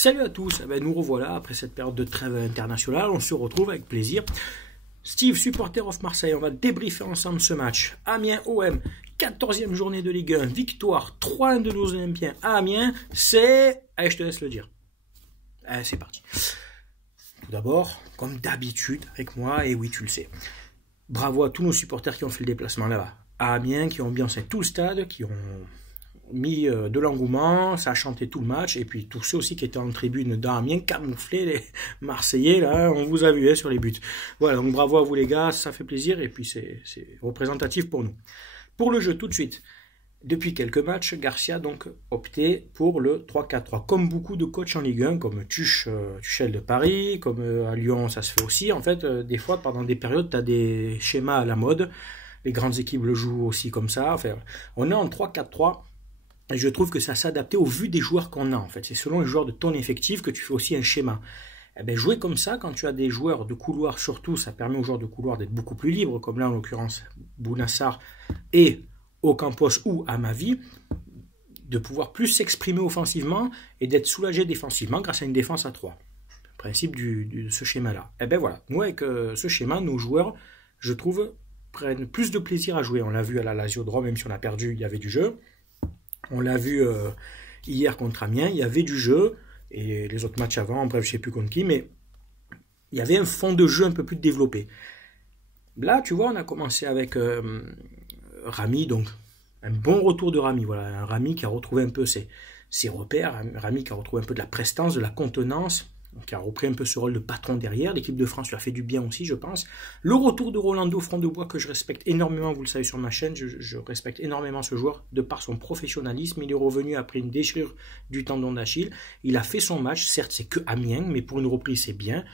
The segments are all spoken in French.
Salut à tous, nous revoilà après cette période de trêve internationale, on se retrouve avec plaisir. Steve, supporter of Marseille, on va débriefer ensemble ce match. Amiens OM, 14e journée de Ligue 1, victoire 3-1 de nos Olympiens à Amiens, c'est... Allez, je te laisse le dire. Allez, c'est parti. Tout d'abord, comme d'habitude avec moi, et oui tu le sais, bravo à tous nos supporters qui ont fait le déplacement là-bas. À Amiens, qui ont ambiancé tout le stade, qui ont mis de l'engouement, ça a chanté tout le match, et puis tous ceux aussi qui étaient en tribune d'Amiens, camouflés, les Marseillais, là, on vous a vu sur les buts. Voilà, donc bravo à vous les gars, ça fait plaisir, et puis c'est représentatif pour nous. Pour le jeu, tout de suite, depuis quelques matchs, Garcia donc opté pour le 3-4-3, comme beaucoup de coachs en Ligue 1, comme Tuchel de Paris, comme à Lyon, ça se fait aussi. En fait, des fois, pendant des périodes, tu as des schémas à la mode, les grandes équipes le jouent aussi comme ça. Enfin, on est en 3-4-3, et je trouve que ça s'adapte au vu des joueurs qu'on a, en fait. C'est selon les joueurs de ton effectif que tu fais aussi un schéma. Eh bien, jouer comme ça, quand tu as des joueurs de couloir surtout, ça permet aux joueurs de couloir d'être beaucoup plus libres, comme là, en l'occurrence, Bounassar et Ocampos ou Amavi, de pouvoir plus s'exprimer offensivement et d'être soulagé défensivement grâce à une défense à 3. Le principe de ce schéma-là. Eh bien voilà, nous avec ce schéma, nos joueurs, je trouve, prennent plus de plaisir à jouer. On l'a vu à la Lazio de Rome, même si on a perdu, il y avait du jeu. On l'a vu hier contre Amiens, il y avait du jeu, et les autres matchs avant, bref, je ne sais plus contre qui, mais il y avait un fond de jeu un peu plus développé. Là, tu vois, on a commencé avec Rami, donc un bon retour de Rami, voilà, un Rami qui a retrouvé un peu ses repères, un Rami qui a retrouvé un peu de la prestance, de la contenance, qui a repris un peu ce rôle de patron derrière. L'équipe de France lui a fait du bien aussi, je pense. Le retour de Rolando Front-de-Bois, que je respecte énormément, vous le savez sur ma chaîne, je respecte énormément ce joueur de par son professionnalisme. Il est revenu après une déchirure du tendon d'Achille. Il a fait son match, certes c'est que Amiens, mais pour une reprise c'est bien.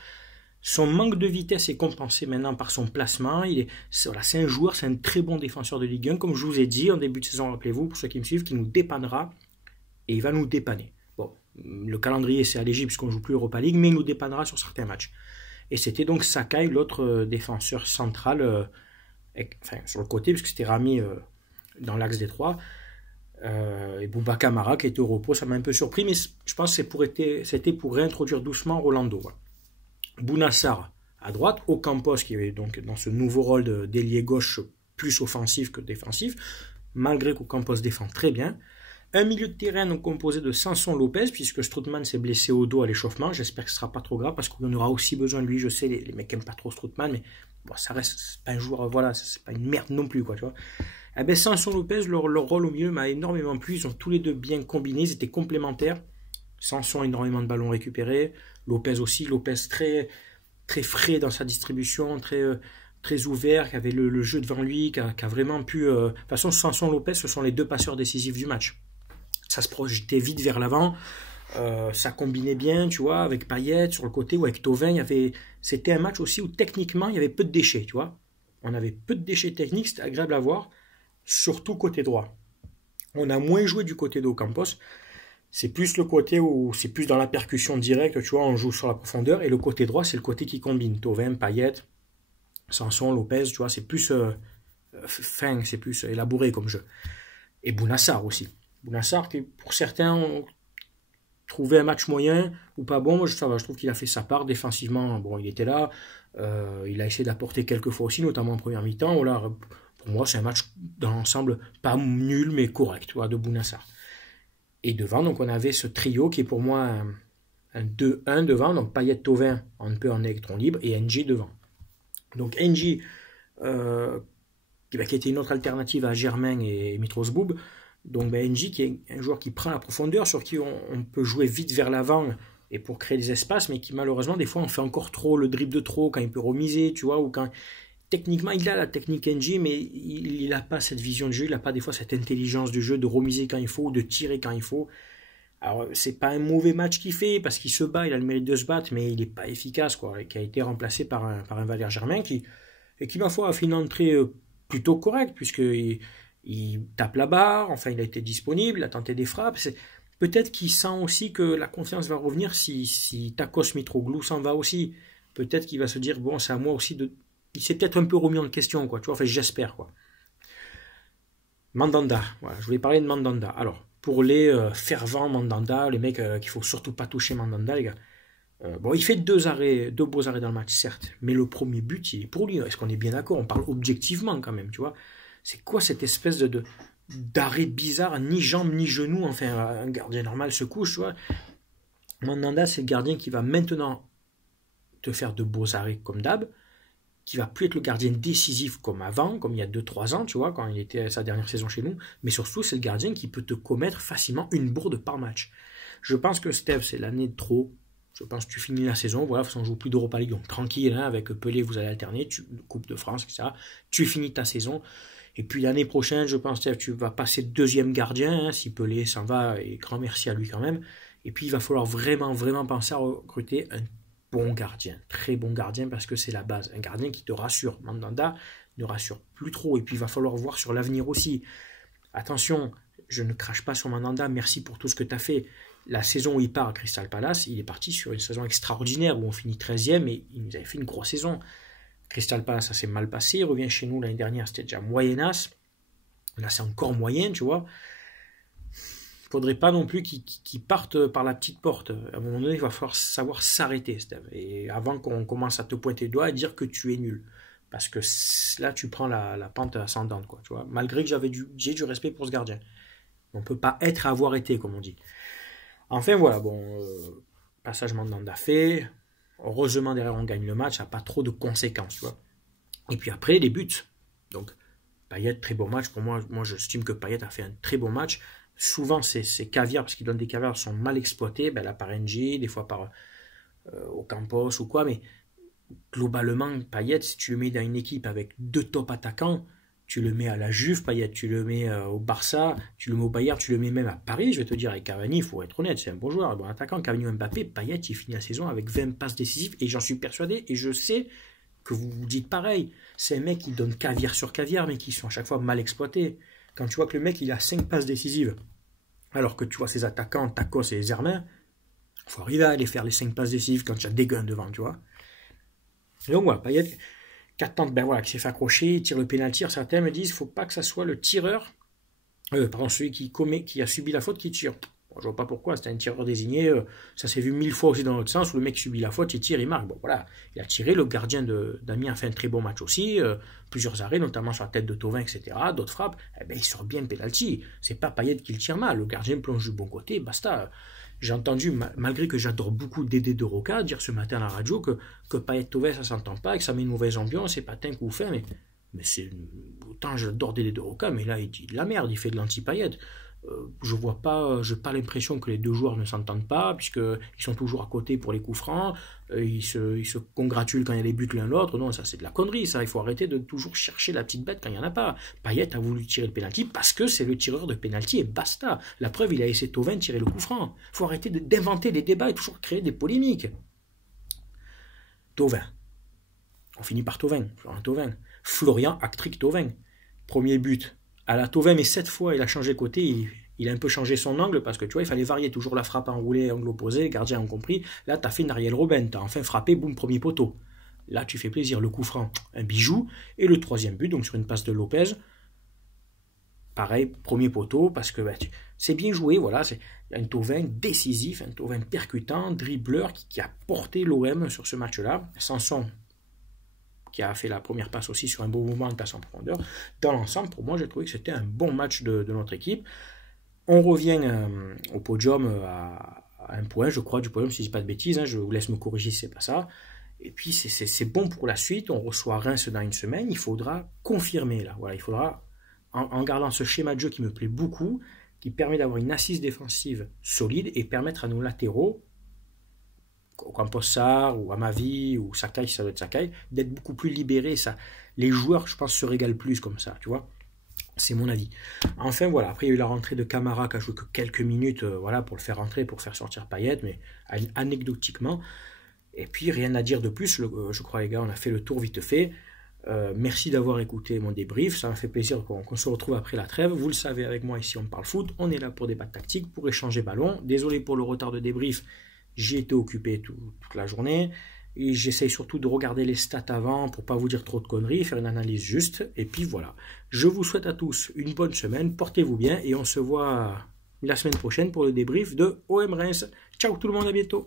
Son manque de vitesse est compensé maintenant par son placement. C'est un joueur, c'est un très bon défenseur de Ligue 1, comme je vous ai dit en début de saison, rappelez-vous, pour ceux qui me suivent, qui nous dépannera, et il va nous dépanner. Bon, le calendrier c'est allégé puisqu'on ne joue plus Europa League, mais il nous dépannera sur certains matchs. Et c'était donc Sakai, l'autre défenseur central, sur le côté, puisque c'était Rami dans l'axe des trois, et Bouba Kamara qui était au repos. Ça m'a un peu surpris, mais je pense que c'était pour réintroduire doucement Rolando. Voilà. Bounassar à droite, Ocampos qui est donc dans ce nouveau rôle d'ailier gauche plus offensif que défensif, malgré qu'Ocampos défend très bien. Un milieu de terrain donc composé de Sanson Lopez, puisque Strootman s'est blessé au dos à l'échauffement. J'espère que ce ne sera pas trop grave, parce qu'on aura aussi besoin de lui. Je sais, les mecs n'aiment pas trop Strootman, mais bon, ça reste pas un joueur, voilà, c'est pas une merde non plus, quoi, tu vois. Eh ben, Sanson Lopez, leur rôle au milieu m'a énormément plu. Ils ont tous les deux bien combinés, ils étaient complémentaires. Sanson, énormément de ballons récupérés. Lopez aussi, Lopez très, très frais dans sa distribution, très ouvert, qui avait le jeu devant lui, qui a vraiment pu... De toute façon, Sanson Lopez, ce sont les deux passeurs décisifs du match. Ça se projetait vite vers l'avant, ça combinait bien, tu vois, avec Payet sur le côté ou avec Thauvin. C'était un match aussi où techniquement il y avait peu de déchets, tu vois. On avait peu de déchets techniques, c'était agréable à voir, surtout côté droit. On a moins joué du côté d'Ocampos. C'est plus le côté où c'est plus dans la percussion directe, tu vois, on joue sur la profondeur. Et le côté droit, c'est le côté qui combine. Thauvin, Payet, Sanson, Lopez, tu vois, c'est plus fin, c'est plus élaboré comme jeu. Et Bounassar aussi. Bounassar, qui pour certains ont trouvé un match moyen ou pas bon, moi ça va, je trouve qu'il a fait sa part défensivement. Bon, il était là, il a essayé d'apporter quelques fois aussi, notamment en première mi-temps. Voilà, pour moi, c'est un match dans l'ensemble pas nul mais correct, tu vois, de Bounassar. Et devant, donc on avait ce trio qui est pour moi un 2-1 devant, donc Payet, Thauvin un peu en électron libre et NG devant. Donc NG, qui était une autre alternative à Germain et Mitros Boub. Donc NG qui est un joueur qui prend la profondeur, sur qui on peut jouer vite vers l'avant et pour créer des espaces, mais qui malheureusement des fois on fait encore trop le dribble de trop quand il peut remiser, tu vois, ou quand techniquement il a la technique NG, mais il n'a pas cette vision de jeu, il n'a pas des fois cette intelligence de jeu de remiser quand il faut, de tirer quand il faut. Alors c'est pas un mauvais match qu'il fait parce qu'il se bat, il a le mérite de se battre, mais il n'est pas efficace, quoi, et qui a été remplacé par un Valère Germain qui ma foi a fait une entrée plutôt correcte puisqu'il tape la barre, enfin il a été disponible, il a tenté des frappes. Peut-être qu'il sent aussi que la confiance va revenir si Takos Mitroglou s'en va aussi. Peut-être qu'il va se dire, bon, c'est à moi aussi de... Il s'est peut-être un peu remis en question, quoi, tu vois, enfin j'espère, quoi. Mandanda, voilà, je voulais parler de Mandanda. Alors, pour les fervents Mandanda, les mecs qu'il faut surtout pas toucher Mandanda, les gars. Bon, il fait deux beaux arrêts dans le match, certes, mais le premier but, il est pour lui. Est-ce qu'on est bien d'accord? On parle objectivement quand même, tu vois. C'est quoi cette espèce d'arrêt bizarre, ni jambes ni genoux, enfin, un gardien normal se couche, tu vois. Mandanda, c'est le gardien qui va maintenant te faire de beaux arrêts comme d'hab, qui va plus être le gardien décisif comme avant, comme il y a 2-3 ans, tu vois, quand il était à sa dernière saison chez nous, mais surtout, c'est le gardien qui peut te commettre facilement une bourde par match. Je pense que Steve, c'est l'année de trop. Je pense que tu finis la saison, voilà, de toute façon, on ne joue plus d'Europa League, donc tranquille, hein, avec Pelé, vous allez alterner, Coupe de France, etc. Tu finis ta saison. Et puis l'année prochaine, je pense, Steve, tu vas passer deuxième gardien, hein, si Pelé s'en va, et grand merci à lui quand même. Et puis il va falloir vraiment, vraiment penser à recruter un bon gardien, très bon gardien, parce que c'est la base. Un gardien qui te rassure. Mandanda ne rassure plus trop, et puis il va falloir voir sur l'avenir aussi. Attention, je ne crache pas sur Mandanda, merci pour tout ce que tu as fait. La saison où il part à Crystal Palace, il est parti sur une saison extraordinaire où on finit 13e et il nous avait fait une grosse saison. Crystal Palace, ça s'est mal passé. Il revient chez nous l'année dernière, c'était déjà moyennasse. Là, c'est encore moyen, tu vois. Il ne faudrait pas non plus qu'il parte par la petite porte. À un moment donné, il va falloir savoir s'arrêter, Steve. Et avant qu'on commence à te pointer le doigt et dire que tu es nul. Parce que là, tu prends la pente ascendante, quoi, tu vois. Malgré que j'ai du respect pour ce gardien. On ne peut pas être à avoir été, comme on dit. Enfin voilà, bon, passage Mandanda fait. Heureusement derrière on gagne le match, ça n'a pas trop de conséquences, tu vois. Et puis après les buts. Donc Payet, très bon match. Pour moi j'estime que Payet a fait un très bon match. Souvent ces caviars, parce qu'ils donnent des caviars, sont mal exploités, là par NG, des fois par Ocampos ou quoi, mais globalement Payet, si tu le mets dans une équipe avec deux top attaquants, tu le mets à la Juve, Payet, tu le mets au Barça, tu le mets au Bayern, tu le mets même à Paris, je vais te dire, avec Cavani, il faut être honnête, c'est un bon joueur, un bon attaquant, Cavani ou Mbappé, Payet, il finit la saison avec 20 passes décisives, et j'en suis persuadé, et je sais que vous vous dites pareil, c'est un mec qui donne caviar sur caviar, mais qui sont à chaque fois mal exploités. Quand tu vois que le mec, il a 5 passes décisives, alors que tu vois ses attaquants, Tacos et Zermain, il faut arriver à aller faire les 5 passes décisives quand tu as des guns devant, tu vois. Et donc voilà, Payet, 4 tentes, qui s'est fait accrocher, il tire le pénalty. Certains me disent, il ne faut pas que ça soit le tireur, celui qui a subi la faute qui tire. Bon, je ne vois pas pourquoi, c'était un tireur désigné, ça s'est vu 1000 fois aussi dans l'autre sens, où le mec subit la faute, il tire, il marque. Bon voilà, il a tiré, le gardien d'Amiens a fait un très bon match aussi, plusieurs arrêts, notamment sur la tête de Thauvin, etc., d'autres frappes, il sort bien le pénalty. C'est pas Payet qui le tire mal, le gardien plonge du bon côté, basta. J'ai entendu, malgré que j'adore beaucoup Dédé de Roca, dire ce matin à la radio que Payet Thauvin, ça s'entend pas, que ça met une mauvaise ambiance, c'est pas un coup fait, mais c'est autant j'adore Dédé de Roca, mais là il dit de la merde, il fait de l'anti-Payet. Je vois pas, j'ai pas l'impression que les deux joueurs ne s'entendent pas, puisqu'ils sont toujours à côté pour les coups francs, ils se congratulent quand il y a des buts l'un l'autre. Non, ça c'est de la connerie, ça. Il faut arrêter de toujours chercher la petite bête quand il n'y en a pas. Payet a voulu tirer le pénalty parce que c'est le tireur de pénalty et basta. La preuve, il a laissé Thauvin tirer le coup franc. Il faut arrêter d'inventer des débats et toujours créer des polémiques. Thauvin. On finit par Thauvin. Florian Actric Thauvin. Premier but à la Thauvin, mais cette fois, il a changé côté, il a un peu changé son angle, parce que tu vois, il fallait varier toujours la frappe enroulée, angle opposé, les gardiens ont compris. Là, tu as fait une Ariel Robben, tu as enfin frappé, boum, premier poteau. Là, tu fais plaisir, le coup franc, un bijou. Et le troisième but, donc sur une passe de Lopez, pareil, premier poteau, parce que c'est bien joué, voilà, il y a un Thauvin décisif, un Thauvin percutant, dribbleur, qui a porté l'OM sur ce match-là. Sanson, qui a fait la première passe aussi sur un beau mouvement de passe en profondeur. Dans l'ensemble, pour moi, j'ai trouvé que c'était un bon match de notre équipe. On revient au podium à un point, je crois, du podium, si je ne dis pas de bêtises. Je vous laisse me corriger si ce n'est pas ça. Et puis, c'est bon pour la suite. On reçoit Reims dans une semaine. Il faudra confirmer, là. Voilà, il faudra, en gardant ce schéma de jeu qui me plaît beaucoup, qui permet d'avoir une assise défensive solide et permettre à nos latéraux, Campos Sarr ou Amavi ou Sakai, si ça doit être Sakai, d'être beaucoup plus libérés. Ça, les joueurs, je pense, se régalent plus comme ça, tu vois. C'est mon avis. Enfin, voilà. Après, il y a eu la rentrée de Camara qui a joué que quelques minutes pour le faire rentrer, pour faire sortir Payet, mais anecdotiquement. Et puis, rien à dire de plus. Je crois, les gars, on a fait le tour vite fait. Merci d'avoir écouté mon débrief. Ça m'a fait plaisir qu'on se retrouve après la trêve. Vous le savez, avec moi, ici, on parle foot. On est là pour débattre tactique, pour échanger ballon. Désolé pour le retard de débrief. J'ai été occupé toute la journée et j'essaye surtout de regarder les stats avant pour pas vous dire trop de conneries, faire une analyse juste. Et puis voilà, je vous souhaite à tous une bonne semaine, portez-vous bien et on se voit la semaine prochaine pour le débrief de OM Reims. Ciao tout le monde, à bientôt.